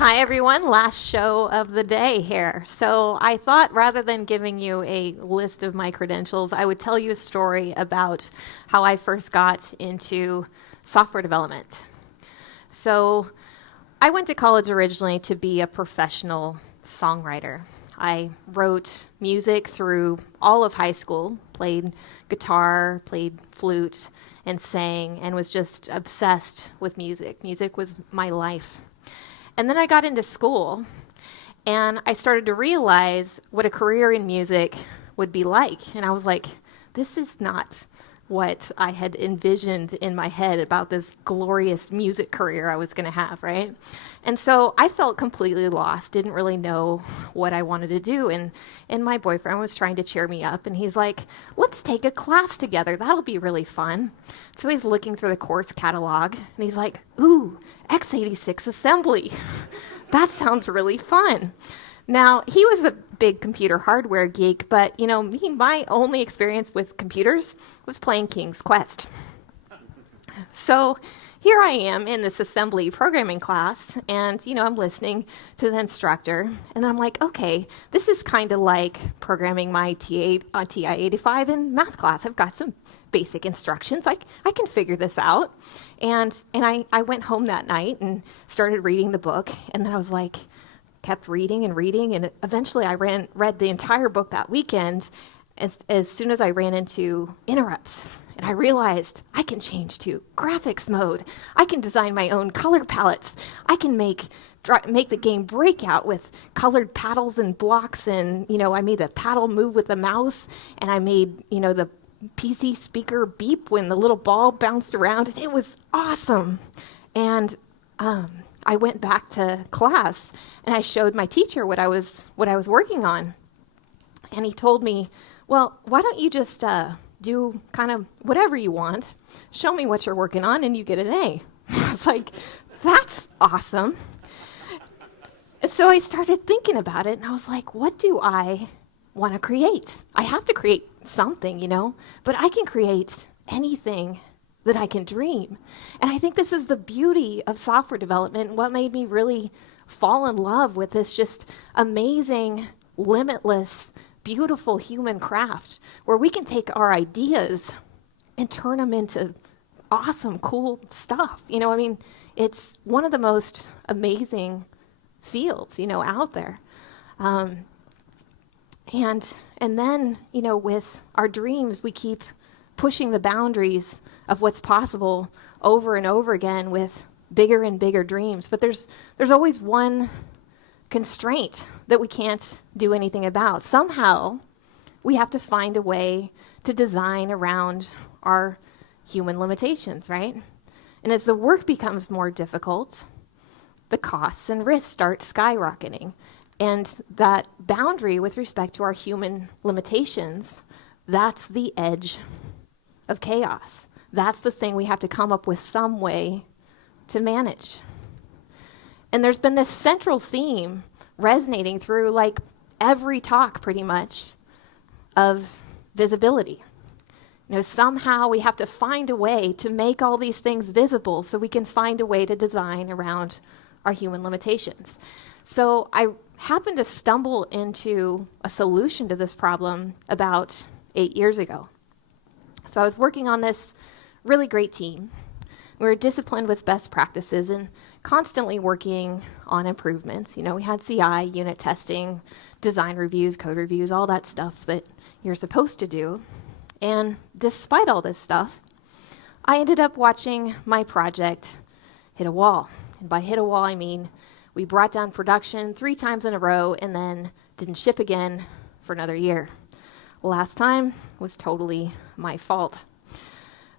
Hi everyone, last show of the day here. So I thought rather than giving you a list of my credentials, I would tell you a story about how I first got into software development. So I went to college originally to be a professional songwriter. I wrote music through all of high school, played guitar, played flute, and sang, and was just obsessed with music. Music was my life. And then I got into school, and I started to realize what a career in music would be like. And I was like, this is not what I had envisioned in my head about this glorious music career I was going to have, right? And so I felt completely lost, didn't really know what I wanted to do. And my boyfriend was trying to cheer me up, and he's like, let's take a class together. That'll be really fun. So he's looking through the course catalog, and he's like, ooh, x86 assembly. That sounds really fun. Now, he was a big computer hardware geek, but my only experience with computers was playing King's Quest. So here I am in this assembly programming class, and I'm listening to the instructor, and I'm like, okay, this is kind of like programming my TI-85 in math class. I've got some basic instructions. I can figure this out. And I went home that night and started reading the book, and then I was like, kept reading, and eventually I read the entire book that weekend as soon as I ran into interrupts. And I realized I can change to graphics mode. I can design my own color palettes. I can make the game breakout with colored paddles and blocks, and I made the paddle move with the mouse, and I made the PC speaker beep when the little ball bounced around. It was awesome. And I went back to class, and I showed my teacher what I was working on. And he told me, well, why don't you just do kind of whatever you want, show me what you're working on, and you get an A. I was like, that's awesome. And so I started thinking about it, and I was like, what do I want to create? I have to create something, but I can create anything that I can dream. And I think this is the beauty of software development, what made me really fall in love with this just amazing, limitless, beautiful human craft, where we can take our ideas and turn them into awesome, cool stuff. It's one of the most amazing fields, out there. And then, with our dreams, we keep pushing the boundaries of what's possible over and over again with bigger and bigger dreams. But there's always one constraint that we can't do anything about. Somehow, we have to find a way to design around our human limitations, right? And as the work becomes more difficult, the costs and risks start skyrocketing. And that boundary with respect to our human limitations, that's the edge of chaos. That's the thing we have to come up with some way to manage. And there's been this central theme resonating through every talk pretty much of visibility. Somehow we have to find a way to make all these things visible so we can find a way to design around our human limitations. So I happened to stumble into a solution to this problem about 8 years ago. So I was working on this really great team. We were disciplined with best practices and constantly working on improvements. We had CI, unit testing, design reviews, code reviews, all that stuff that you're supposed to do. And despite all this stuff, I ended up watching my project hit a wall. And by hit a wall, I mean we brought down production 3 times in a row and then didn't ship again for another year. Last time was totally my fault.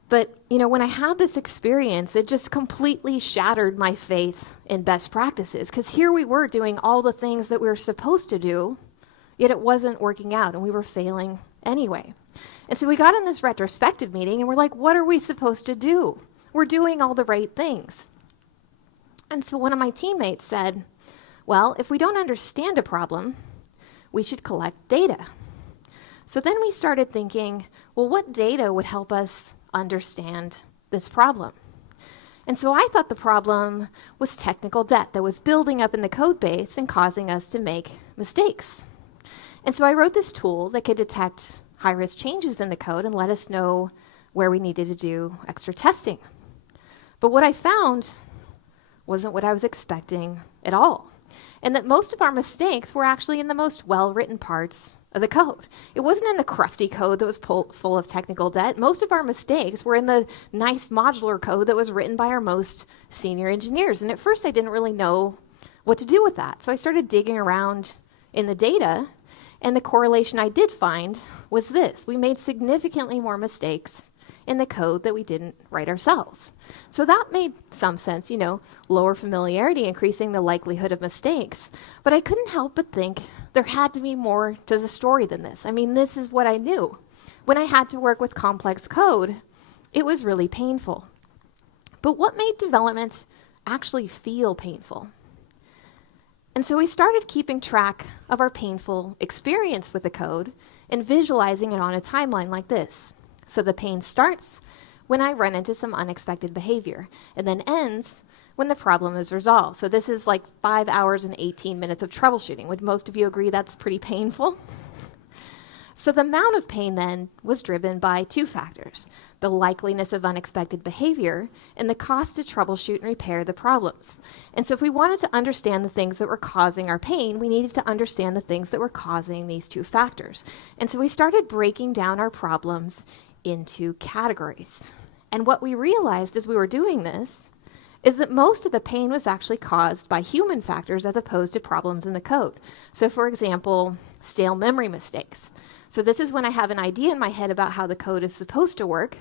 But, when I had this experience, it just completely shattered my faith in best practices, because here we were doing all the things that we were supposed to do, yet it wasn't working out, and we were failing anyway. And so we got in this retrospective meeting, and we're like, what are we supposed to do? We're doing all the right things. And so one of my teammates said, well, if we don't understand a problem, we should collect data. So then we started thinking, well, what data would help us understand this problem? And so I thought the problem was technical debt that was building up in the code base and causing us to make mistakes. And so I wrote this tool that could detect high-risk changes in the code and let us know where we needed to do extra testing. But what I found wasn't what I was expecting at all, and that most of our mistakes were actually in the most well-written parts of the code. It wasn't in the crufty code that was full of technical debt. Most of our mistakes were in the nice modular code that was written by our most senior engineers. And at first I didn't really know what to do with that. So I started digging around in the data, and the correlation I did find was this. We made significantly more mistakes in the code that we didn't write ourselves. So that made some sense, lower familiarity, increasing the likelihood of mistakes. But I couldn't help but think there had to be more to the story than this. I mean, this is what I knew. When I had to work with complex code, it was really painful. But what made development actually feel painful? And so we started keeping track of our painful experience with the code and visualizing it on a timeline like this. So the pain starts when I run into some unexpected behavior and then ends when the problem is resolved. So this is like 5 hours and 18 minutes of troubleshooting. Would most of you agree that's pretty painful? So the amount of pain then was driven by two factors: the likeliness of unexpected behavior and the cost to troubleshoot and repair the problems. And so if we wanted to understand the things that were causing our pain, we needed to understand the things that were causing these two factors. And so we started breaking down our problems into categories. And what we realized as we were doing this is that most of the pain was actually caused by human factors as opposed to problems in the code. So for example, stale memory mistakes. So this is when I have an idea in my head about how the code is supposed to work,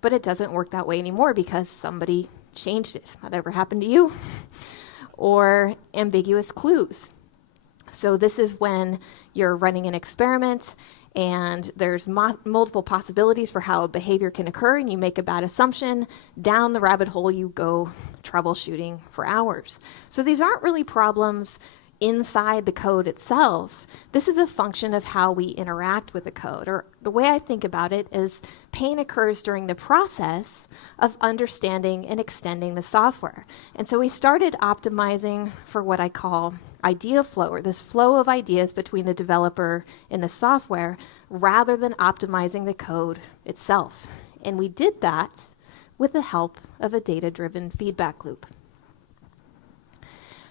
but it doesn't work that way anymore because somebody changed it. That ever happened to you? Or ambiguous clues. So this is when you're running an experiment and there's multiple possibilities for how a behavior can occur, and you make a bad assumption. Down the rabbit hole you go, troubleshooting for hours. So these aren't really problems inside the code itself. This is a function of how we interact with the code. Or the way I think about it is pain occurs during the process of understanding and extending the software. And so we started optimizing for what I call idea flow, or this flow of ideas between the developer and the software, rather than optimizing the code itself. And we did that with the help of a data-driven feedback loop.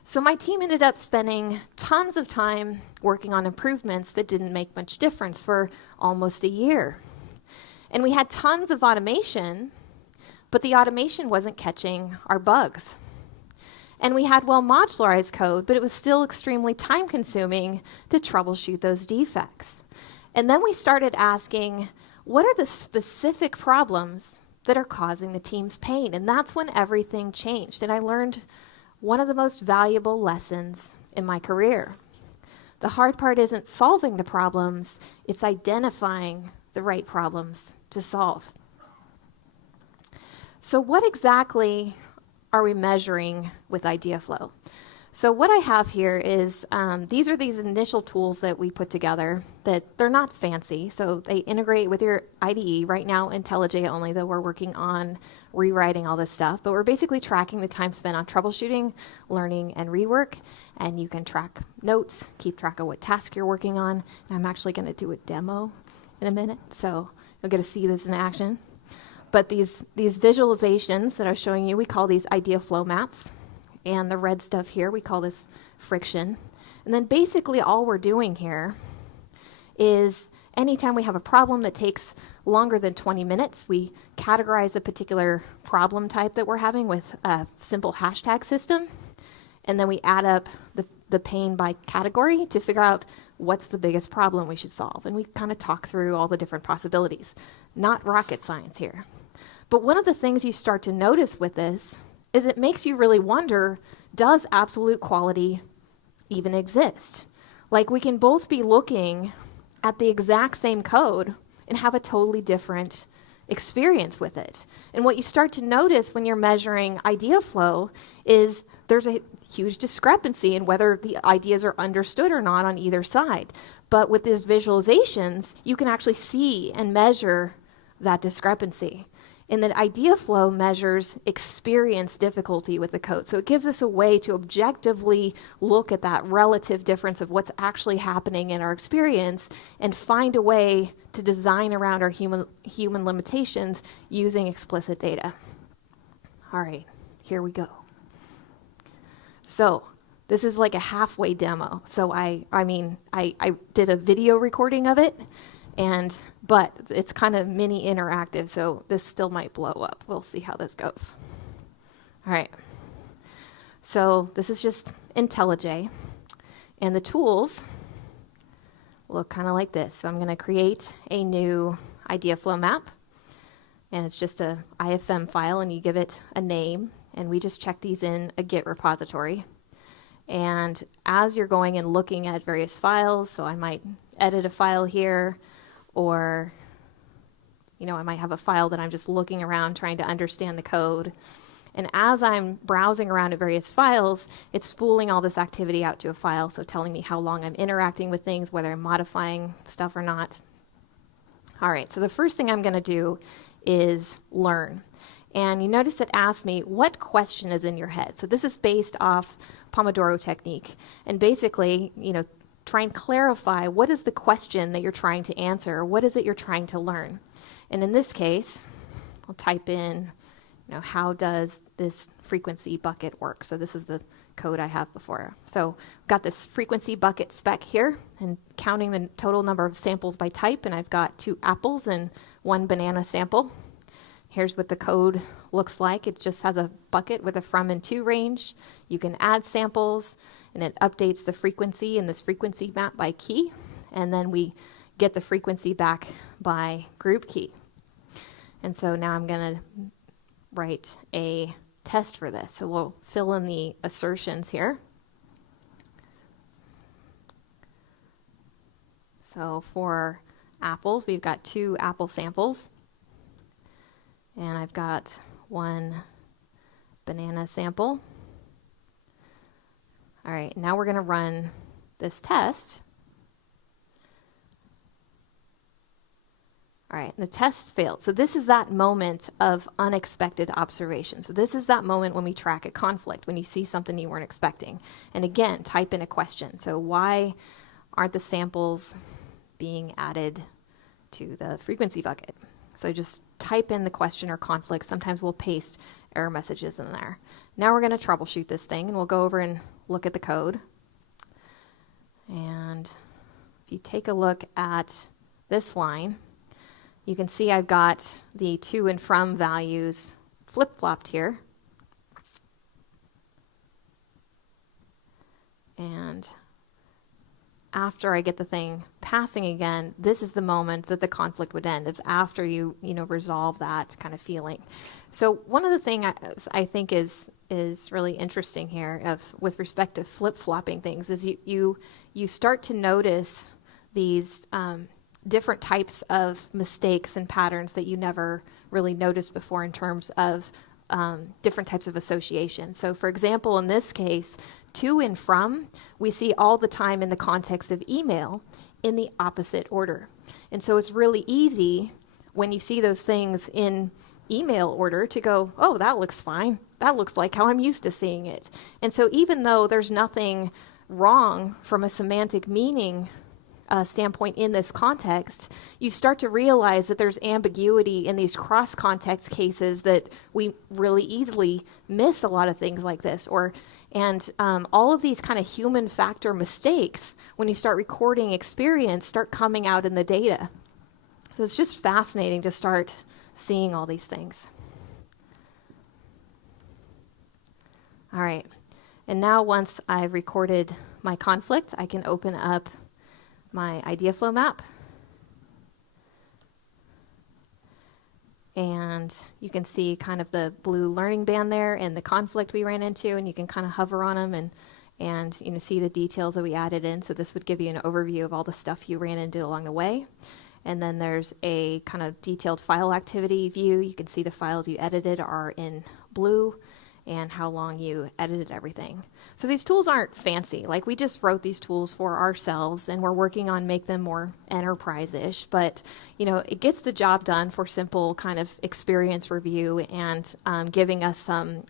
So my team ended up spending tons of time working on improvements that didn't make much difference for almost a year. And we had tons of automation, but the automation wasn't catching our bugs. And we had well-modularized code, but it was still extremely time-consuming to troubleshoot those defects. And then we started asking, what are the specific problems that are causing the team's pain? And that's when everything changed. And I learned one of the most valuable lessons in my career. The hard part isn't solving the problems, it's identifying the right problems to solve. So what exactly are we measuring with idea flow? So what I have here is, these are these initial tools that we put together that they're not fancy. So they integrate with your IDE. Right now, IntelliJ only, though we're working on rewriting all this stuff. But we're basically tracking the time spent on troubleshooting, learning, and rework. And you can track notes, keep track of what task you're working on. And I'm actually going to do a demo in a minute, so you'll get to see this in action. But these visualizations that I was showing you, we call these idea flow maps. And the red stuff here, we call this friction. And then basically all we're doing here is anytime we have a problem that takes longer than 20 minutes, we categorize the particular problem type that we're having with a simple hashtag system. And then we add up the pain by category to figure out what's the biggest problem we should solve. And we kind of talk through all the different possibilities. Not rocket science here. But one of the things you start to notice with this is it makes you really wonder, does absolute quality even exist? Like, we can both be looking at the exact same code and have a totally different experience with it. And what you start to notice when you're measuring idea flow is there's a huge discrepancy in whether the ideas are understood or not on either side. But with these visualizations, you can actually see and measure that discrepancy. And the idea flow measures experience difficulty with the code. So it gives us a way to objectively look at that relative difference of what's actually happening in our experience and find a way to design around our human limitations using explicit data. All right, here we go. So this is like a halfway demo. So I did a video recording of it, but it's kind of mini interactive, so this still might blow up. We'll see how this goes. All right. So this is just IntelliJ, and the tools look kind of like this. So I'm going to create a new idea flow map, and it's just a IFM file, and you give it a name, and we just check these in a Git repository. And as you're going and looking at various files, so I might edit a file here, or I might have a file that I'm just looking around trying to understand the code. And as I'm browsing around at various files, it's spooling all this activity out to a file, so telling me how long I'm interacting with things, whether I'm modifying stuff or not. All right, so the first thing I'm going to do is learn. And you notice it asked me, what question is in your head? So this is based off Pomodoro technique. And basically, try and clarify what is the question that you're trying to answer, what is it you're trying to learn. And in this case, I'll type in, how does this frequency bucket work? So this is the code I have before. So I've got this frequency bucket spec here, and counting the total number of samples by type, and I've got 2 apples and 1 banana sample. Here's what the code looks like. It just has a bucket with a from and to range. You can add samples, and it updates the frequency in this frequency map by key, and then we get the frequency back by group key. And so now I'm going to write a test for this. So we'll fill in the assertions here. So for apples, we've got 2 apple samples, and I've got 1 banana sample. All right, now we're going to run this test. All right, and the test failed. So this is that moment of unexpected observation. So this is that moment when we track a conflict, when you see something you weren't expecting. And again, type in a question. So why aren't the samples being added to the frequency bucket? So just type in the question or conflict. Sometimes we'll paste error messages in there. Now we're going to troubleshoot this thing, and we'll go over and look at the code. And if you take a look at this line, you can see I've got the to and from values flip-flopped here. And after I get the thing passing again, this is the moment that the conflict would end. It's after you resolve that kind of feeling. So one of the things I think is really interesting here with respect to flip-flopping things is you start to notice these different types of mistakes and patterns that you never really noticed before in terms of different types of association. So for example, in this case, to and from, we see all the time in the context of email in the opposite order. And so it's really easy when you see those things in email order to go, oh, that looks fine. That looks like how I'm used to seeing it. And so even though there's nothing wrong from a semantic meaning standpoint in this context, you start to realize that there's ambiguity in these cross-context cases that we really easily miss a lot of things like this. And all of these kind of human factor mistakes, when you start recording experience, start coming out in the data. So it's just fascinating to start seeing all these things. All right. And now once I've recorded my conflict, I can open up my idea flow map. And you can see kind of the blue learning band there and the conflict we ran into, and you can kind of hover on them and see the details that we added in. So this would give you an overview of all the stuff you ran into along the way. And then there's a kind of detailed file activity view. You can see the files you edited are in blue, and how long you edited everything. So these tools aren't fancy. Like, we just wrote these tools for ourselves, and we're working on make them more enterprise-ish. But, it gets the job done for simple kind of experience review and giving us some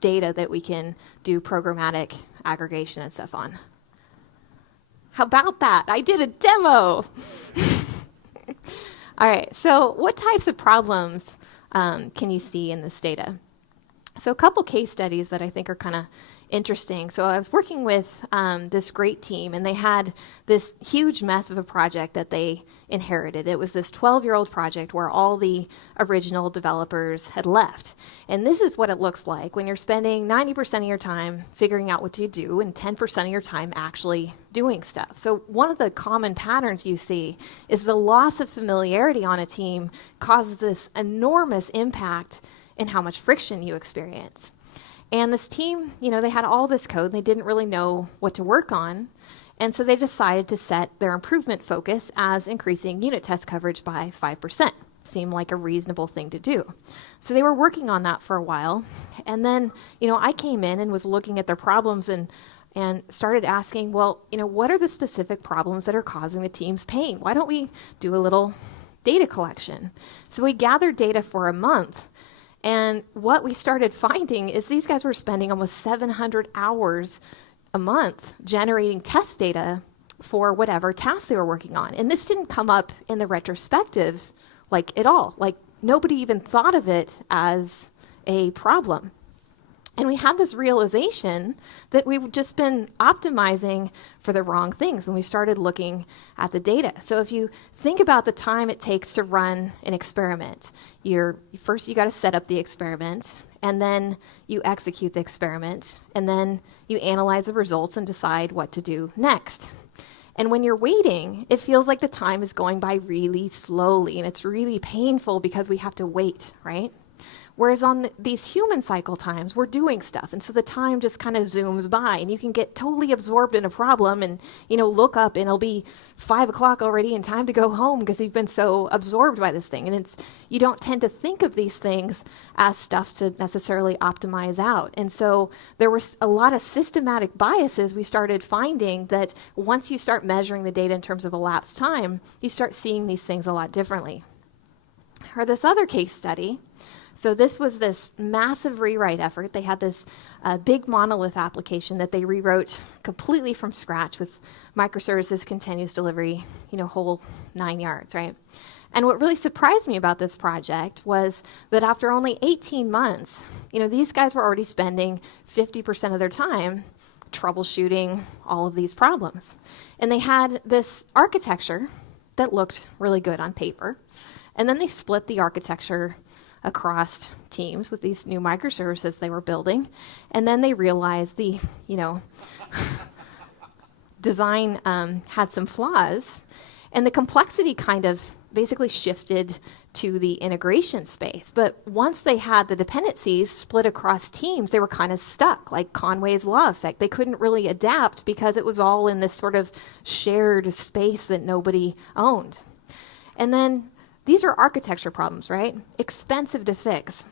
data that we can do programmatic aggregation and stuff on. How about that? I did a demo. All right, so what types of problems can you see in this data? So a couple case studies that I think are kind of interesting. So I was working with this great team, and they had this huge mess of a project that they inherited. It was this 12-year-old project where all the original developers had left. And this is what it looks like when you're spending 90% of your time figuring out what to do and 10% of your time actually doing stuff. So one of the common patterns you see is the loss of familiarity on a team causes this enormous impact in how much friction you experience. And this team, they had all this code, and they didn't really know what to work on. And so they decided to set their improvement focus as increasing unit test coverage by 5%. Seemed like a reasonable thing to do. So they were working on that for a while. And then, I came in and was looking at their problems and started asking, well, what are the specific problems that are causing the team's pain? Why don't we do a little data collection? So we gathered data for a month. And what we started finding is these guys were spending almost 700 hours a month generating test data for whatever task they were working on. And this didn't come up in the retrospective, at all. Nobody even thought of it as a problem. And we had this realization that we've just been optimizing for the wrong things when we started looking at the data. So if you think about the time it takes to run an experiment, first you got to set up the experiment, and then you execute the experiment, and then you analyze the results and decide what to do next. And when you're waiting, it feels like the time is going by really slowly, and it's really painful because we have to wait, right? Whereas on these human cycle times, we're doing stuff. And so the time just kind of zooms by, and you can get totally absorbed in a problem and, look up and it'll be 5 o'clock already and time to go home because you've been so absorbed by this thing. And you don't tend to think of these things as stuff to necessarily optimize out. And so there was a lot of systematic biases we started finding that once you start measuring the data in terms of elapsed time, you start seeing these things a lot differently. Or this other case study. So this was this massive rewrite effort. They had this big monolith application that they rewrote completely from scratch with microservices, continuous delivery, whole 9 yards, right? And what really surprised me about this project was that after only 18 months, these guys were already spending 50% of their time troubleshooting all of these problems. And they had this architecture that looked really good on paper. And then they split the architecture across teams with these new microservices they were building. And then they realized the, design had some flaws. And the complexity kind of basically shifted to the integration space. But once they had the dependencies split across teams, they were kind of stuck, like Conway's law effect. They couldn't really adapt because it was all in this sort of shared space that nobody owned. And then these are architecture problems, right? Expensive to fix.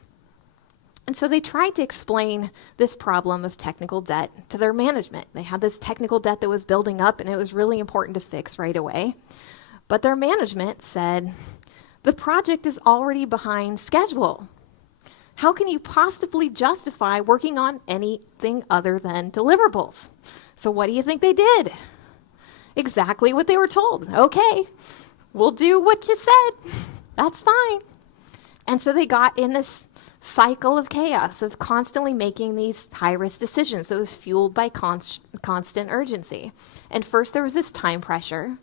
And so they tried to explain this problem of technical debt to their management. They had this technical debt that was building up, and it was really important to fix right away. But their management said, the project is already behind schedule. How can you possibly justify working on anything other than deliverables? So what do you think they did? Exactly what they were told. Okay. We'll do what you said. That's fine. And so they got in this cycle of chaos of constantly making these high-risk decisions that was fueled by constant urgency. And first there was this time pressure,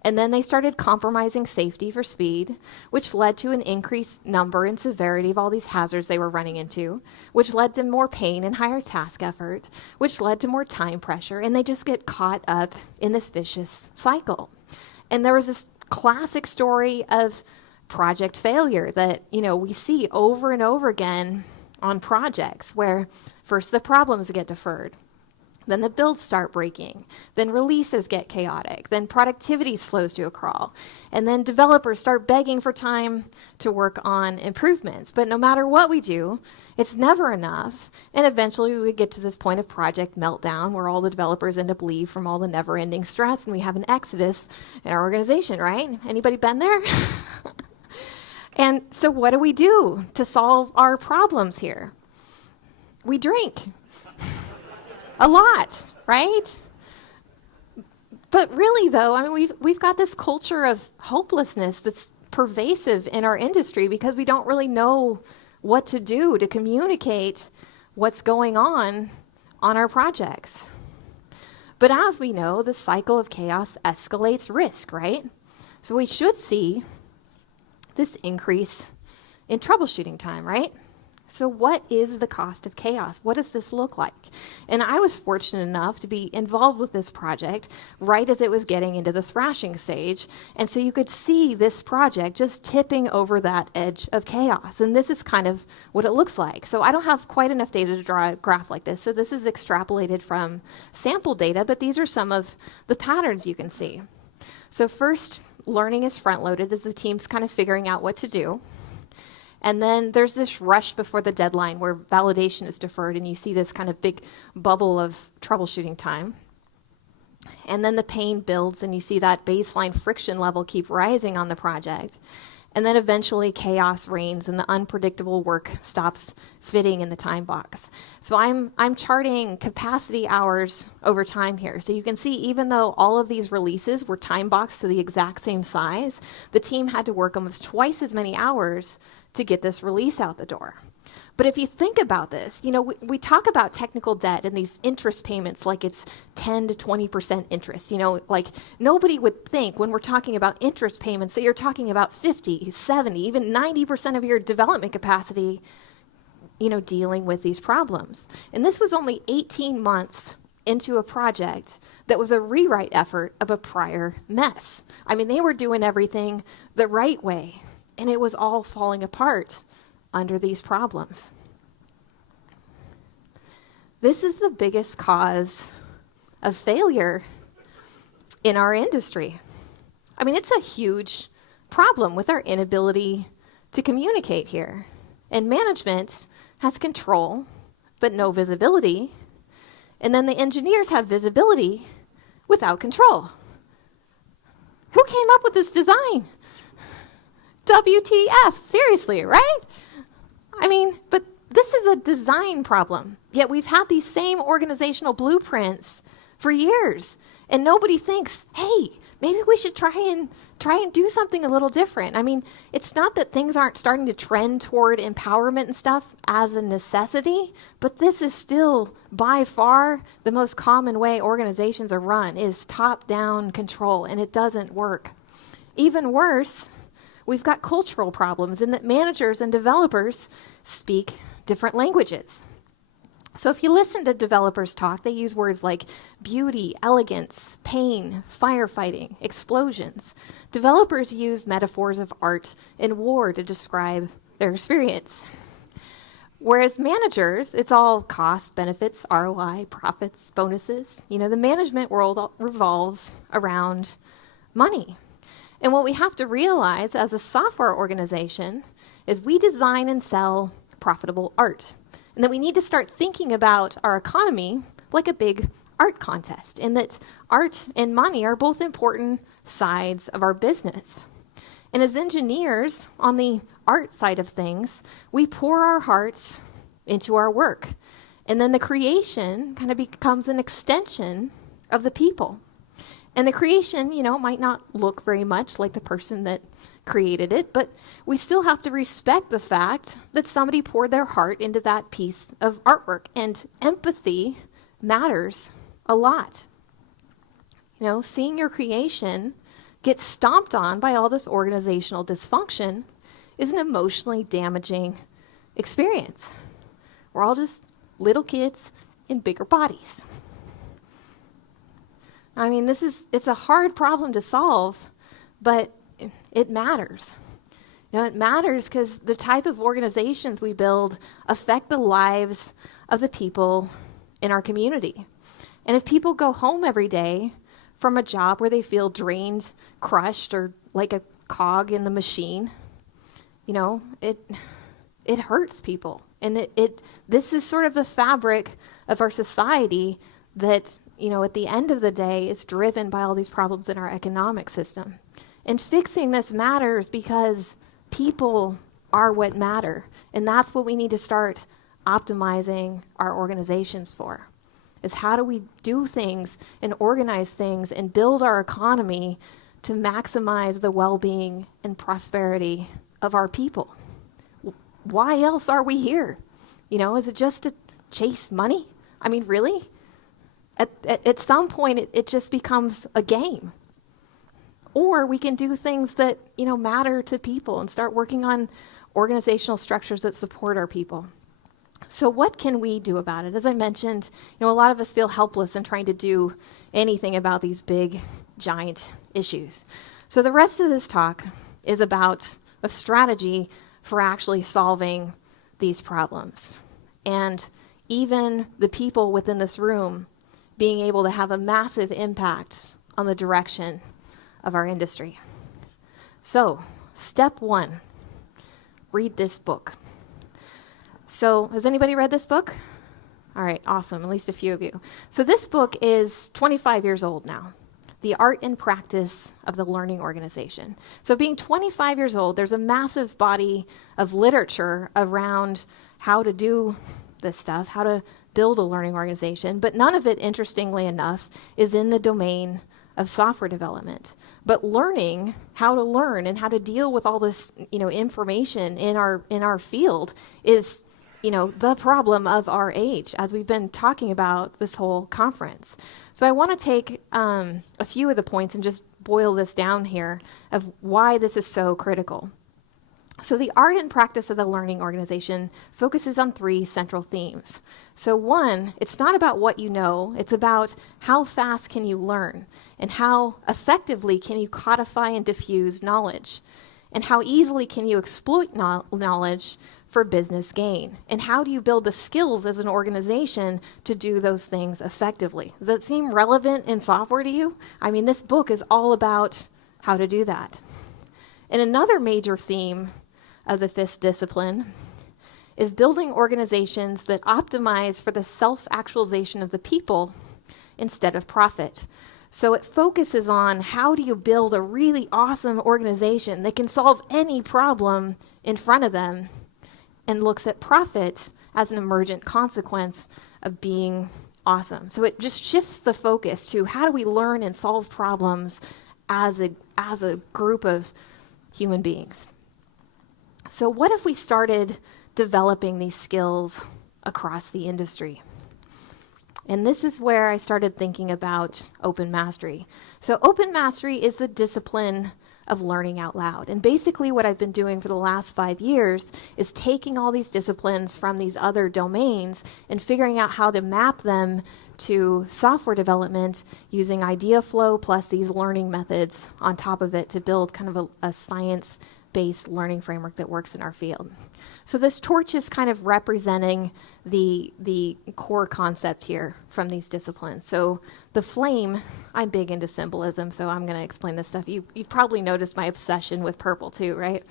and then they started compromising safety for speed, which led to an increased number and severity of all these hazards they were running into, which led to more pain and higher task effort, which led to more time pressure, and they just get caught up in this vicious cycle. And there was this classic story of project failure that, we see over and over again on projects where first the problems get deferred, Then the builds start breaking. Then releases get chaotic. Then productivity slows to a crawl. And then developers start begging for time to work on improvements. But no matter what we do, it's never enough. And eventually we get to this point of project meltdown where all the developers end up leave from all the never-ending stress, and we have an exodus in our organization, right? Anybody been there? And so what do we do to solve our problems here? We drink. A lot, right? But really, though, I mean, we've got this culture of hopelessness that's pervasive in our industry because we don't really know what to do to communicate what's going on our projects. But as we know, the cycle of chaos escalates risk, right? So we should see this increase in troubleshooting time, right? So what is the cost of chaos? What does this look like? And I was fortunate enough to be involved with this project right as it was getting into the thrashing stage. And so you could see this project just tipping over that edge of chaos. And this is kind of what it looks like. So I don't have quite enough data to draw a graph like this. So this is extrapolated from sample data, but these are some of the patterns you can see. So first, learning is front-loaded as the team's kind of figuring out what to do. And then there's this rush before the deadline where validation is deferred, and you see this kind of big bubble of troubleshooting time. And then the pain builds, and you see that baseline friction level keep rising on the project. And then eventually chaos reigns, and the unpredictable work stops fitting in the time box. So I'm charting capacity hours over time here. So you can see even though all of these releases were time boxed to the exact same size, the team had to work almost twice as many hours to get this release out the door. But if you think about this, you know, we talk about technical debt and these interest payments like it's 10 to 20% interest. You know, like nobody would think when we're talking about interest payments that you're talking about 50, 70, even 90% of your development capacity, you know, dealing with these problems. And this was only 18 months into a project that was a rewrite effort of a prior mess. I mean, they were doing everything the right way, and it was all falling apart under these problems. This is the biggest cause of failure in our industry. I mean, it's a huge problem with our inability to communicate here. And management has control, but no visibility. And then the engineers have visibility without control. Who came up with this design? WTF, seriously, right? I mean, but this is a design problem. Yet we've had these same organizational blueprints for years, and nobody thinks, hey, maybe we should try and do something a little different. I mean, it's not that things aren't starting to trend toward empowerment and stuff as a necessity, but this is still by far the most common way organizations are run is top-down control, and it doesn't work. Even worse, we've got cultural problems in that managers and developers speak different languages. So if you listen to developers talk, they use words like beauty, elegance, pain, firefighting, explosions. Developers use metaphors of art and war to describe their experience. Whereas managers, it's all cost, benefits, ROI, profits, bonuses. You know, the management world revolves around money. And what we have to realize as a software organization is we design and sell profitable art. And that we need to start thinking about our economy like a big art contest, and that art and money are both important sides of our business. And as engineers, on the art side of things, we pour our hearts into our work. And then the creation kind of becomes an extension of the people. And the creation, you know, might not look very much like the person that created it, but we still have to respect the fact that somebody poured their heart into that piece of artwork, and empathy matters a lot. You know, seeing your creation get stomped on by all this organizational dysfunction is an emotionally damaging experience. We're all just little kids in bigger bodies. I mean, it's a hard problem to solve, but it matters. You know, it matters because the type of organizations we build affect the lives of the people in our community. And if people go home every day from a job where they feel drained, crushed, or like a cog in the machine, it hurts people. And this is sort of the fabric of our society that, at the end of the day is driven by all these problems in our economic system. And fixing this matters because people are what matter. And that's what we need to start optimizing our organizations for, is how do we do things and organize things and build our economy to maximize the well-being and prosperity of our people. Why else are we here? Is it just to chase money? I mean, really? At some point, it just becomes a game. Or we can do things that, matter to people and start working on organizational structures that support our people. So what can we do about it? As I mentioned, a lot of us feel helpless in trying to do anything about these big, giant issues. So the rest of this talk is about a strategy for actually solving these problems. And even the people within this room being able to have a massive impact on the direction of our industry. So, step 1, read this book. So, has anybody read this book? All right, awesome, at least a few of you. So this book is 25 years old now, The Art and Practice of the Learning Organization. So being 25 years old, there's a massive body of literature around how to do this stuff, how to build a learning organization, but none of it, interestingly enough, is in the domain of software development. But learning how to learn and how to deal with all this, information in our field is, the problem of our age, as we've been talking about this whole conference. So I want to take a few of the points and just boil this down here of why this is so critical. So the art and practice of the learning organization focuses on 3 central themes. So 1, it's not about what you know, it's about how fast can you learn and how effectively can you codify and diffuse knowledge, and how easily can you exploit knowledge for business gain, and how do you build the skills as an organization to do those things effectively. Does that seem relevant in software to you? I mean, this book is all about how to do that. And another major theme of the 5th discipline is building organizations that optimize for the self-actualization of the people instead of profit. So it focuses on how do you build a really awesome organization that can solve any problem in front of them, and looks at profit as an emergent consequence of being awesome. So it just shifts the focus to how do we learn and solve problems as a group of human beings. So what if we started developing these skills across the industry? And this is where I started thinking about open mastery. So open mastery is the discipline of learning out loud. And basically what I've been doing for the last 5 years is taking all these disciplines from these other domains and figuring out how to map them to software development using idea flow plus these learning methods on top of it to build kind of a science-based learning framework that works in our field. So this torch is kind of representing the core concept here from these disciplines. So the flame, I'm big into symbolism, so I'm going to explain this stuff. You've probably noticed my obsession with purple too, right?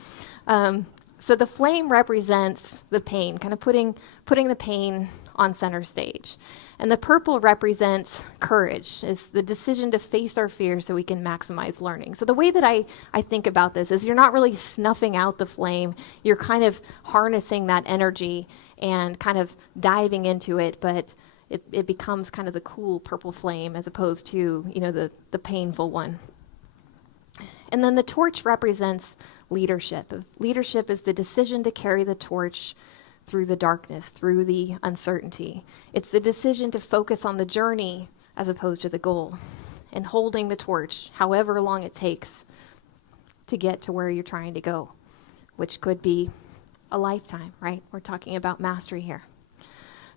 So the flame represents the pain, kind of putting the pain on center stage. And the purple represents courage, is the decision to face our fears so we can maximize learning. So the way that I think about this is you're not really snuffing out the flame, you're kind of harnessing that energy and kind of diving into it, but it becomes kind of the cool purple flame as opposed to, the painful one. And then the torch represents leadership. Leadership is the decision to carry the torch through the darkness, through the uncertainty. It's the decision to focus on the journey as opposed to the goal, and holding the torch however long it takes to get to where you're trying to go, which could be a lifetime, right? We're talking about mastery here.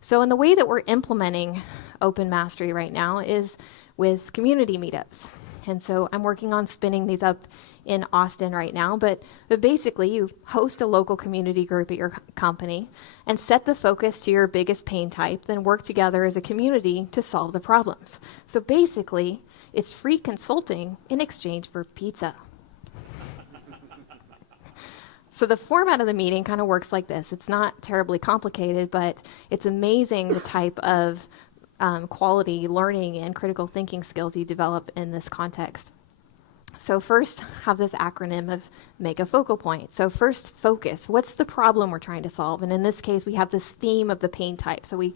So in the way that we're implementing open mastery right now is with community meetups. And so I'm working on spinning these up in Austin right now, but basically you host a local community group at your company and set the focus to your biggest pain type, then work together as a community to solve the problems. So basically, it's free consulting in exchange for pizza. So the format of the meeting kind of works like this. It's not terribly complicated, but it's amazing the type of quality learning and critical thinking skills you develop in this context. So first, have this acronym of make a focal point. So first, focus. What's the problem we're trying to solve? And in this case, we have this theme of the pain type. So we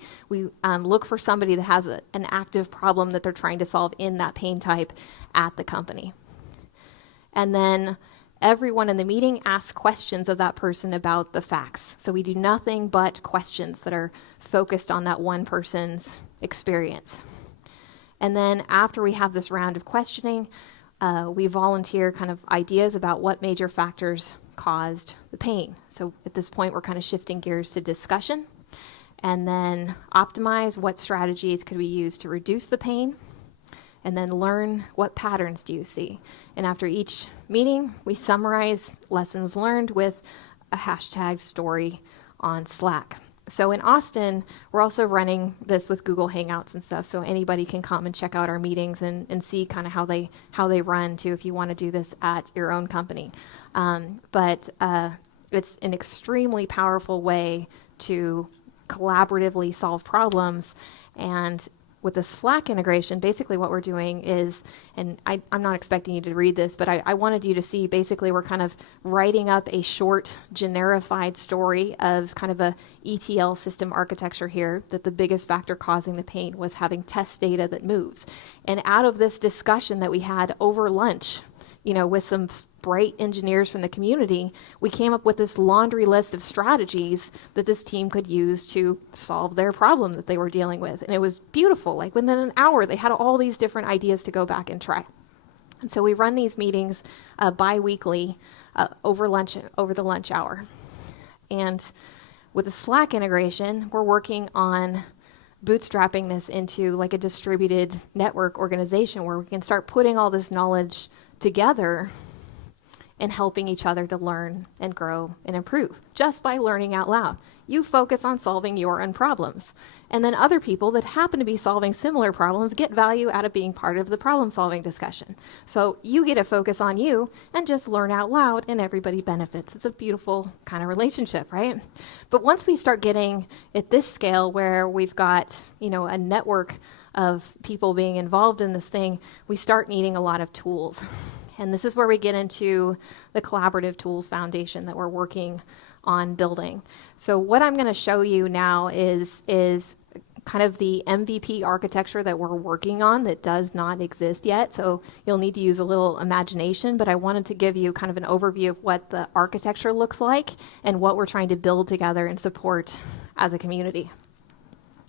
look for somebody that has an active problem that they're trying to solve in that pain type at the company. And then everyone in the meeting asks questions of that person about the facts. So we do nothing but questions that are focused on that one person's experience. And then after we have this round of questioning, we volunteer kind of ideas about what major factors caused the pain. So at this point, we're kind of shifting gears to discussion, and then optimize what strategies could we use to reduce the pain, and then learn what patterns do you see. And after each meeting, we summarize lessons learned with a hashtag story on Slack. So in Austin, we're also running this with Google Hangouts and stuff, so anybody can come and check out our meetings and see kind of how they run too, if you want to do this at your own company. But it's an extremely powerful way to collaboratively solve problems. And with the Slack integration, basically what we're doing is, and I'm not expecting you to read this, but I wanted you to see, basically we're kind of writing up a short, generified story of kind of a ETL system architecture here, that the biggest factor causing the pain was having test data that moves. And out of this discussion that we had over lunch, with some bright engineers from the community, we came up with this laundry list of strategies that this team could use to solve their problem that they were dealing with. And it was beautiful. Like within an hour, they had all these different ideas to go back and try. And so we run these meetings bi-weekly over the lunch hour. And with the Slack integration, we're working on bootstrapping this into like a distributed network organization where we can start putting all this knowledge together and helping each other to learn and grow and improve just by learning out loud. You focus on solving your own problems, and then other people that happen to be solving similar problems get value out of being part of the problem-solving discussion. So you get to focus on you and just learn out loud, and everybody benefits. It's a beautiful kind of relationship, right? But once we start getting at this scale where we've got, a network of people being involved in this thing, we start needing a lot of tools. And this is where we get into the collaborative tools foundation that we're working on building. So what I'm going to show you now is kind of the MVP architecture that we're working on that does not exist yet. So you'll need to use a little imagination, but I wanted to give you kind of an overview of what the architecture looks like and what we're trying to build together and support as a community.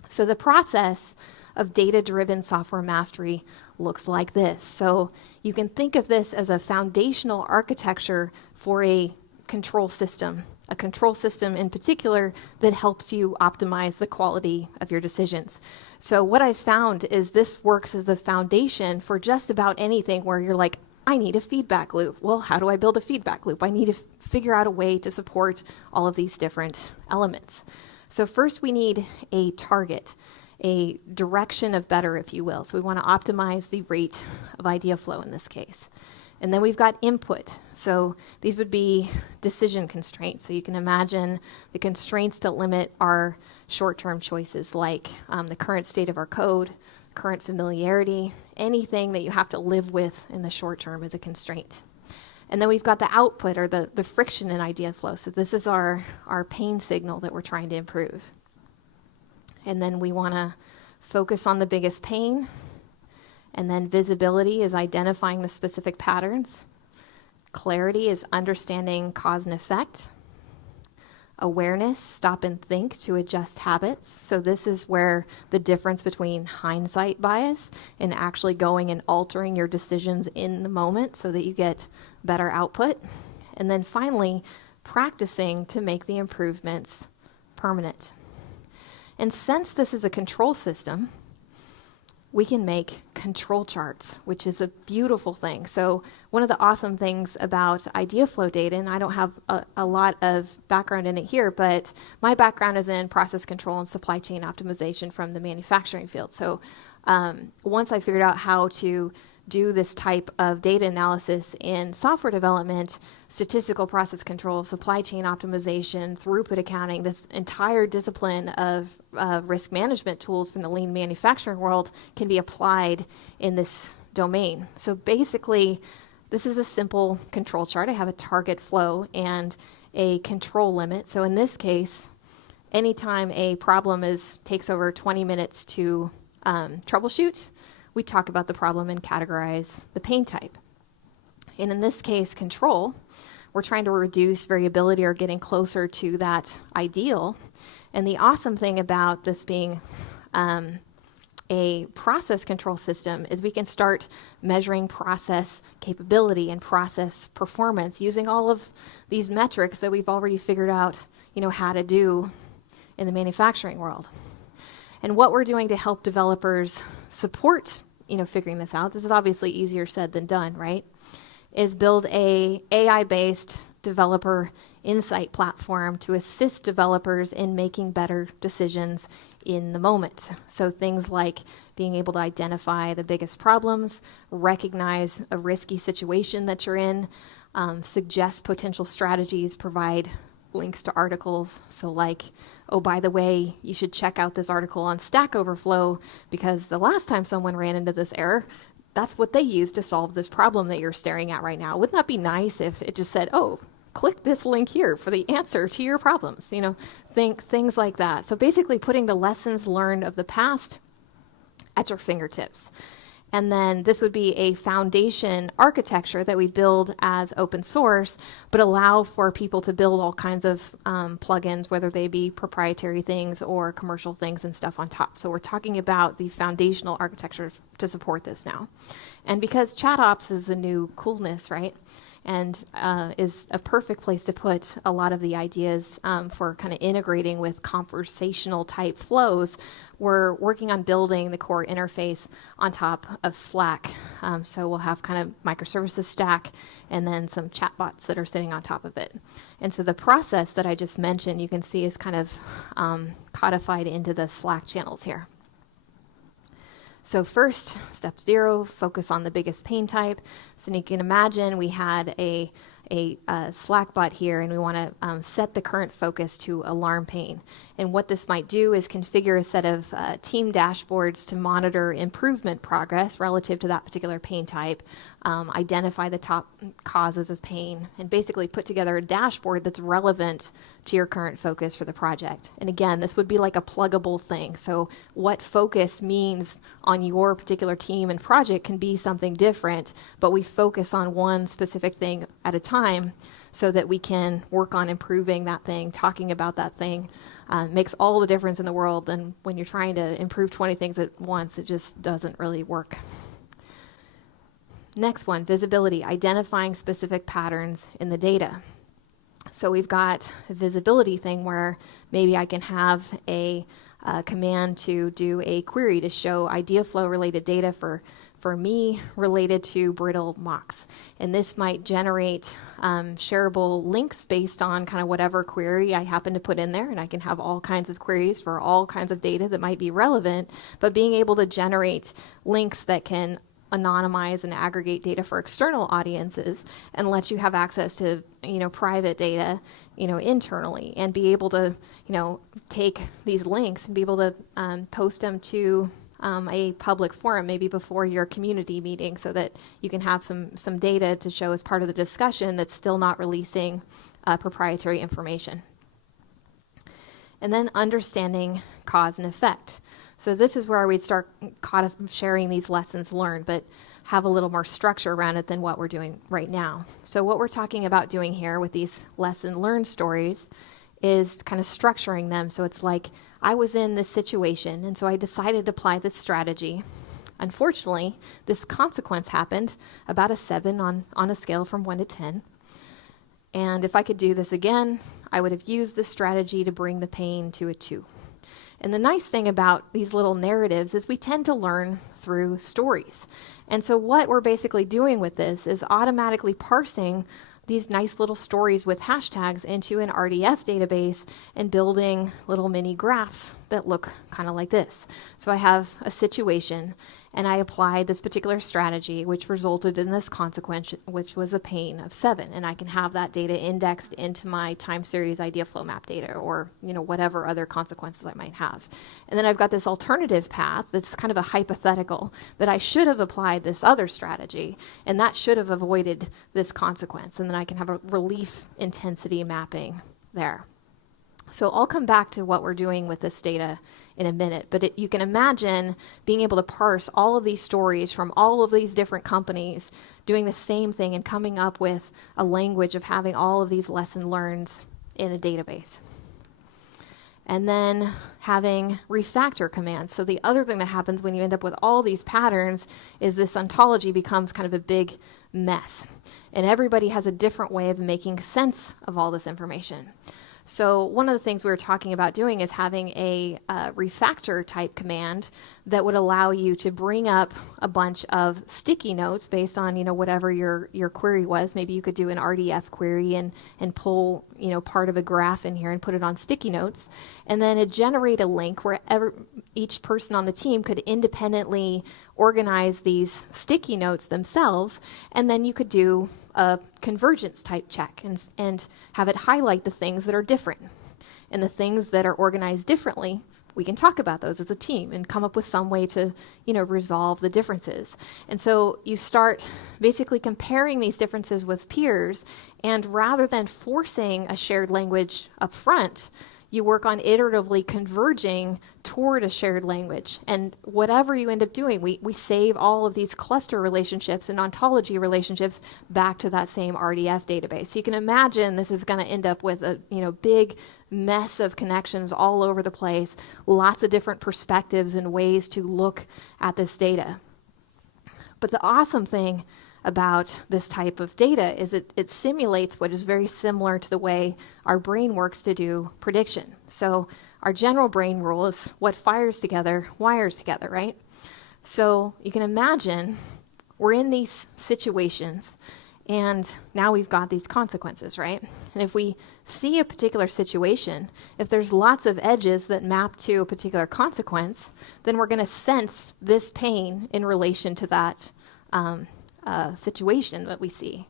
So the process of data-driven software mastery looks like this. So you can think of this as a foundational architecture for a control system in particular that helps you optimize the quality of your decisions. So what I've found is this works as the foundation for just about anything where you're like, I need a feedback loop. Well, how do I build a feedback loop? I need to figure out a way to support all of these different elements. So first we need a target, a direction of better, if you will. So we want to optimize the rate of idea flow in this case. And then we've got input. So these would be decision constraints. So you can imagine the constraints that limit our short-term choices, like the current state of our code, current familiarity, anything that you have to live with in the short term is a constraint. And then we've got the output, or the friction in idea flow. So this is our pain signal that we're trying to improve. And then we want to focus on the biggest pain. And then visibility is identifying the specific patterns. Clarity is understanding cause and effect. Awareness, stop and think to adjust habits. So this is where the difference between hindsight bias and actually going and altering your decisions in the moment so that you get better output. And then finally, practicing to make the improvements permanent. And since this is a control system, we can make control charts, which is a beautiful thing. So one of the awesome things about idea flow data, and I don't have a lot of background in it here, but my background is in process control and supply chain optimization from the manufacturing field. So once I figured out how to do this type of data analysis in software development, statistical process control, supply chain optimization, throughput accounting, this entire discipline of risk management tools from the lean manufacturing world can be applied in this domain. So basically, this is a simple control chart. I have a target flow and a control limit. So in this case, anytime a problem takes over 20 minutes to troubleshoot, we talk about the problem and categorize the pain type. And in this case, control, we're trying to reduce variability or getting closer to that ideal. And the awesome thing about this being a process control system is we can start measuring process capability and process performance using all of these metrics that we've already figured out, how to do in the manufacturing world. And what we're doing to help developers support, figuring this out, this is obviously easier said than done, right? Is build a AI-based developer insight platform to assist developers in making better decisions in the moment. So things like being able to identify the biggest problems, recognize a risky situation that you're in, suggest potential strategies, provide links to articles. So like, oh, by the way, you should check out this article on Stack Overflow because the last time someone ran into this error, that's what they used to solve this problem that you're staring at right now. Wouldn't that be nice if it just said, oh, click this link here for the answer to your problems? Think things like that. So basically putting the lessons learned of the past at your fingertips. And then this would be a foundation architecture that we build as open source, but allow for people to build all kinds of plugins, whether they be proprietary things or commercial things and stuff on top. So we're talking about the foundational architecture to support this now. And because ChatOps is the new coolness, right? And is a perfect place to put a lot of the ideas for kind of integrating with conversational type flows. We're working on building the core interface on top of Slack. So we'll have kind of microservices stack and then some chatbots that are sitting on top of it. And so the process that I just mentioned, you can see is kind of codified into the Slack channels here. So first, step 0, focus on the biggest pain type. So you can imagine we had a Slack bot here, and we want to set the current focus to alarm pain. And what this might do is configure a set of team dashboards to monitor improvement progress relative to that particular pain type, identify the top causes of pain, and basically put together a dashboard that's relevant to your current focus for the project. And again, this would be like a pluggable thing. So what focus means on your particular team and project can be something different, but we focus on one specific thing at a time so that we can work on improving that thing, talking about that thing. Makes all the difference in the world. And when you're trying to improve 20 things at once, it just doesn't really work. Next one, visibility, identifying specific patterns in the data. So we've got a visibility thing where maybe I can have a command to do a query to show idea flow related data for me related to brittle mocks. And this might generate shareable links based on kind of whatever query I happen to put in there. And I can have all kinds of queries for all kinds of data that might be relevant, but being able to generate links that can anonymize and aggregate data for external audiences and let you have access to, private data, internally, and be able to, take these links and be able to post them to a public forum, maybe before your community meeting, so that you can have some data to show as part of the discussion that's still not releasing proprietary information. And then understanding cause and effect. So this is where we'd start sharing these lessons learned, but have a little more structure around it than what we're doing right now. So what we're talking about doing here with these lesson learned stories is kind of structuring them. So it's like, I was in this situation, and so I decided to apply this strategy. Unfortunately, this consequence happened, about a 7 on a scale from 1 to 10. And if I could do this again, I would have used this strategy to bring the pain to a 2. And the nice thing about these little narratives is we tend to learn through stories. And so what we're basically doing with this is automatically parsing these nice little stories with hashtags into an RDF database and building little mini graphs that look kind of like this. So I have a situation, and I applied this particular strategy, which resulted in this consequence, which was a pain of 7. And I can have that data indexed into my time series idea flow map data, or whatever other consequences I might have. And then I've got this alternative path that's kind of a hypothetical that I should have applied this other strategy, and that should have avoided this consequence. And then I can have a relief intensity mapping there. So I'll come back to what we're doing with this data in a minute, but you can imagine being able to parse all of these stories from all of these different companies, doing the same thing and coming up with a language of having all of these lessons learned in a database. And then having refactor commands. So the other thing that happens when you end up with all these patterns is this ontology becomes kind of a big mess. And everybody has a different way of making sense of all this information. So one of the things we were talking about doing is having a refactor type command that would allow you to bring up a bunch of sticky notes based on whatever your query was. Maybe you could do an RDF query and pull part of a graph in here and put it on sticky notes, and then it generate a link where each person on the team could independently organize these sticky notes themselves, and then you could do a convergence type check and have it highlight the things that are different. And the things that are organized differently, we can talk about those as a team and come up with some way to resolve the differences. And so you start basically comparing these differences with peers, and rather than forcing a shared language up front, you work on iteratively converging toward a shared language. And whatever you end up doing, we save all of these cluster relationships and ontology relationships back to that same RDF database. So you can imagine this is going to end up with a big mess of connections all over the place, lots of different perspectives and ways to look at this data. But the awesome thing about this type of data is it simulates what is very similar to the way our brain works to do prediction. So our general brain rule is what fires together, wires together, right? So you can imagine we're in these situations, and now we've got these consequences, right? And if we see a particular situation, if there's lots of edges that map to a particular consequence, then we're going to sense this pain in relation to that situation that we see.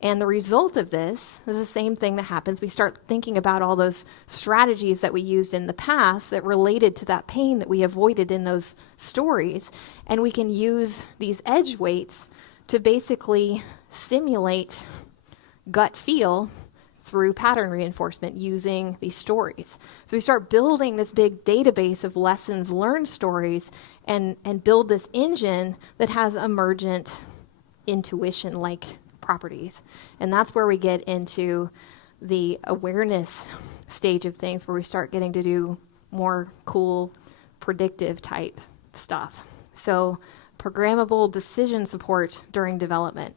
And the result of this is the same thing that happens. We start thinking about all those strategies that we used in the past that related to that pain that we avoided in those stories. And we can use these edge weights to basically simulate gut feel through pattern reinforcement using these stories. So we start building this big database of lessons learned stories and build this engine that has emergent intuition-like properties. And that's where we get into the awareness stage of things, where we start getting to do more cool predictive type stuff. So programmable decision support during development.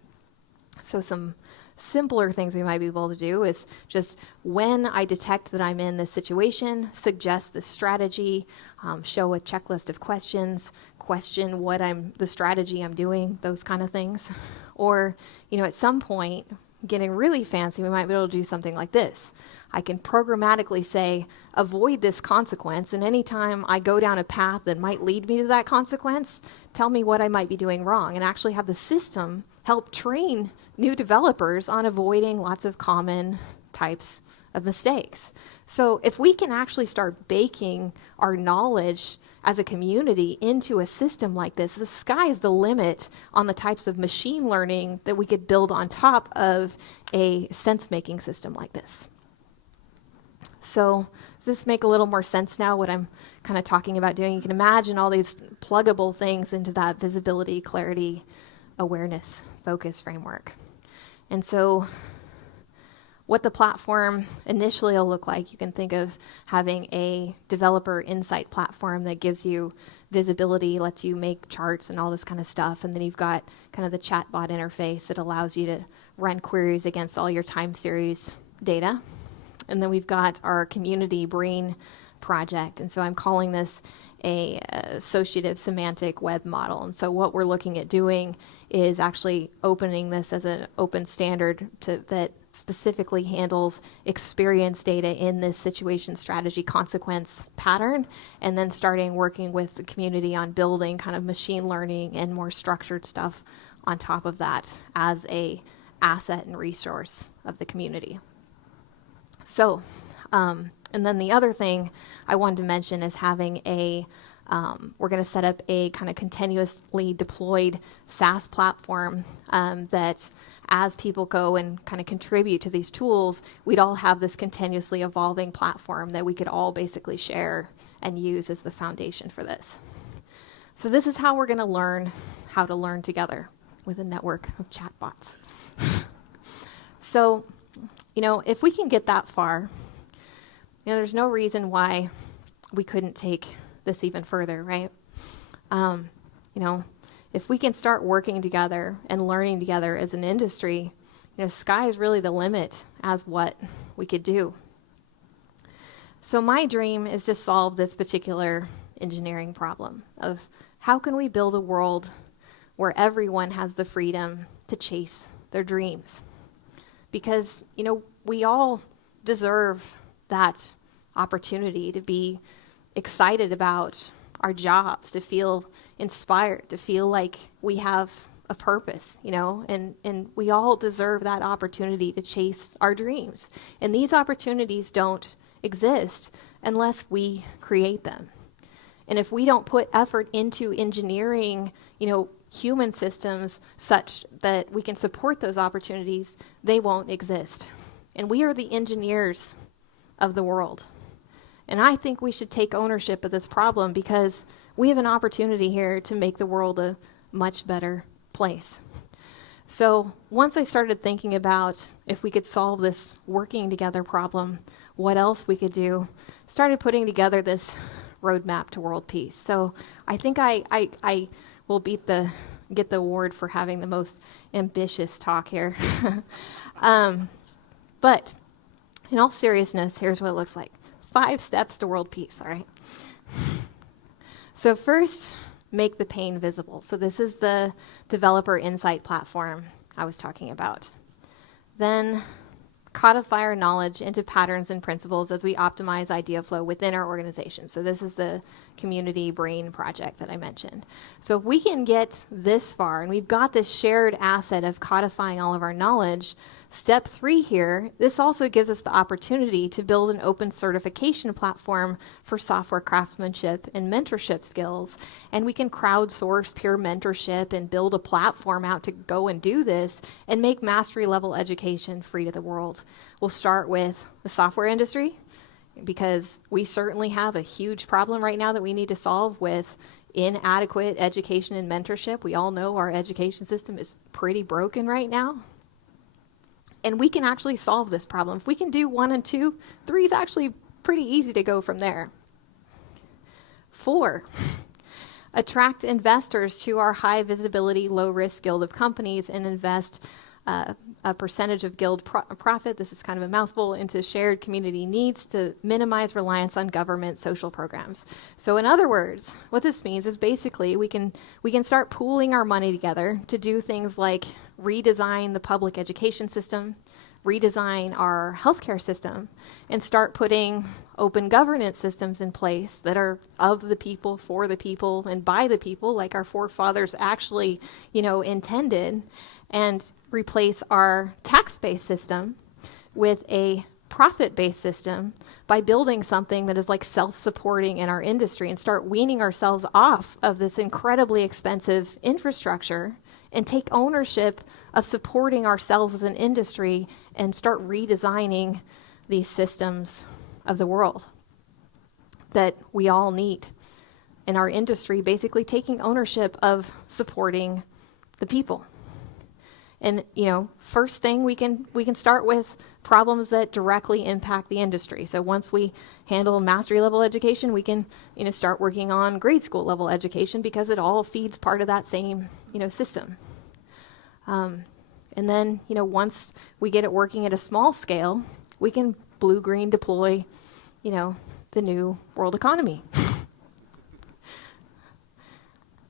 So some simpler things we might be able to do is just, when I detect that I'm in this situation, suggest this strategy, show a checklist of questions, question the strategy I'm doing, those kind of things. Or, at some point, getting really fancy, we might be able to do something like this. I can programmatically say, avoid this consequence, and anytime I go down a path that might lead me to that consequence, tell me what I might be doing wrong, and actually have the system help train new developers on avoiding lots of common types of mistakes. So if we can actually start baking our knowledge as a community into a system like this, the sky is the limit on the types of machine learning that we could build on top of a sense-making system like this. So does this make a little more sense now, what I'm kind of talking about doing? You can imagine all these pluggable things into that visibility, clarity, awareness, focus framework. And so what the platform initially will look like, you can think of having a developer insight platform that gives you visibility, lets you make charts and all this kind of stuff. And then you've got kind of the chatbot interface that allows you to run queries against all your time series data. And then we've got our community brain project. And so I'm calling this a associative semantic web model. And so what we're looking at doing is actually opening this as an open standard that specifically handles experience data in this situation strategy consequence pattern, and then starting working with the community on building kind of machine learning and more structured stuff on top of that as a asset and resource of the community. So, and then the other thing I wanted to mention is having we're going to set up a kind of continuously deployed SaaS platform that as people go and kind of contribute to these tools, we'd all have this continuously evolving platform that we could all basically share and use as the foundation for this. So this is how we're going to learn how to learn together with a network of chatbots. So, if we can get that far, there's no reason why we couldn't take this even further, right? If we can start working together and learning together as an industry, sky is really the limit as what we could do. So my dream is to solve this particular engineering problem of how can we build a world where everyone has the freedom to chase their dreams? Because, we all deserve that opportunity to be excited about our jobs, to feel inspired, to feel like we have a purpose, and we all deserve that opportunity to chase our dreams. And these opportunities don't exist unless we create them. And if we don't put effort into engineering, human systems such that we can support those opportunities, they won't exist. And we are the engineers of the world. And I think we should take ownership of this problem because we have an opportunity here to make the world a much better place. So once I started thinking about if we could solve this working together problem, what else we could do, started putting together this roadmap to world peace. So I think I will get the award for having the most ambitious talk here. But in all seriousness, here's what it looks like. 5 steps to world peace, all right? So first, make the pain visible. So this is the developer insight platform I was talking about. Then codify our knowledge into patterns and principles as we optimize idea flow within our organization. So this is the community brain project that I mentioned. So if we can get this far and we've got this shared asset of codifying all of our knowledge, step 3 here, this also gives us the opportunity to build an open certification platform for software craftsmanship and mentorship skills. And we can crowdsource peer mentorship and build a platform out to go and do this and make mastery level education free to the world. We'll start with the software industry because we certainly have a huge problem right now that we need to solve with inadequate education and mentorship. We all know our education system is pretty broken right now. And we can actually solve this problem. If we can do 1 and 2, 3 is actually pretty easy to go from there. 4, attract investors to our high visibility, low risk guild of companies and invest a percentage of guild profit, this is kind of a mouthful, into shared community needs to minimize reliance on government social programs. So in other words, what this means is basically we can start pooling our money together to do things like redesign the public education system, redesign our healthcare system, and start putting open governance systems in place that are of the people, for the people, and by the people, like our forefathers actually, intended, and replace our tax-based system with a profit-based system by building something that is like self-supporting in our industry and start weaning ourselves off of this incredibly expensive infrastructure and take ownership of supporting ourselves as an industry and start redesigning these systems of the world that we all need in our industry, basically taking ownership of supporting the people. And, first thing we can start with problems that directly impact the industry. So once we handle mastery level education, we can, start working on grade school level education because it all feeds part of that same, system. And then, once we get it working at a small scale, we can blue-green deploy, the new world economy.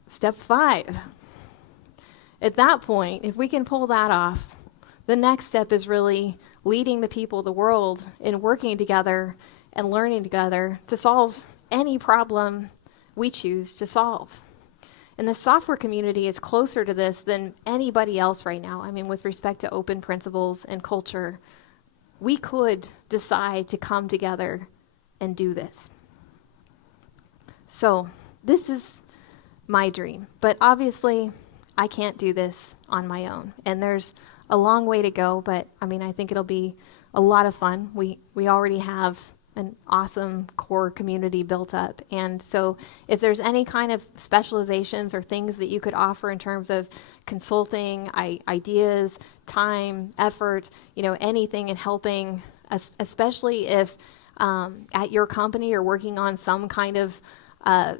Step 5. At that point, if we can pull that off, the next step is really leading the people of the world in working together and learning together to solve any problem we choose to solve. And the software community is closer to this than anybody else right now. I mean, with respect to open principles and culture, we could decide to come together and do this. So this is my dream, but obviously I can't do this on my own. And there's a long way to go, but I mean, I think it'll be a lot of fun. We already have an awesome core community built up. And so if there's any kind of specializations or things that you could offer in terms of consulting, ideas, time, effort, anything in helping, especially if at your company you're working on some kind of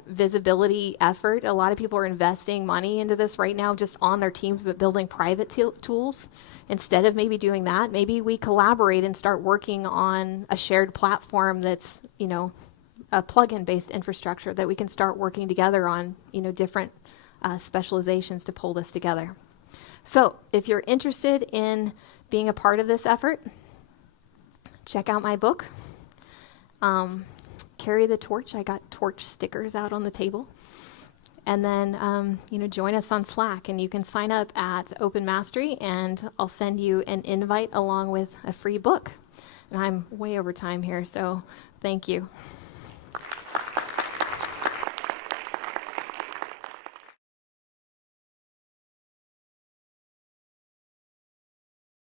visibility effort. A lot of people are investing money into this right now just on their teams, but building private tools. Instead of maybe doing that, maybe we collaborate and start working on a shared platform that's, a plugin based infrastructure that we can start working together on, different specializations to pull this together. So if you're interested in being a part of this effort, check out my book. Carry the torch. I got torch stickers out on the table. And then, join us on Slack, and you can sign up at Open Mastery, and I'll send you an invite along with a free book. And I'm way over time here, so thank you.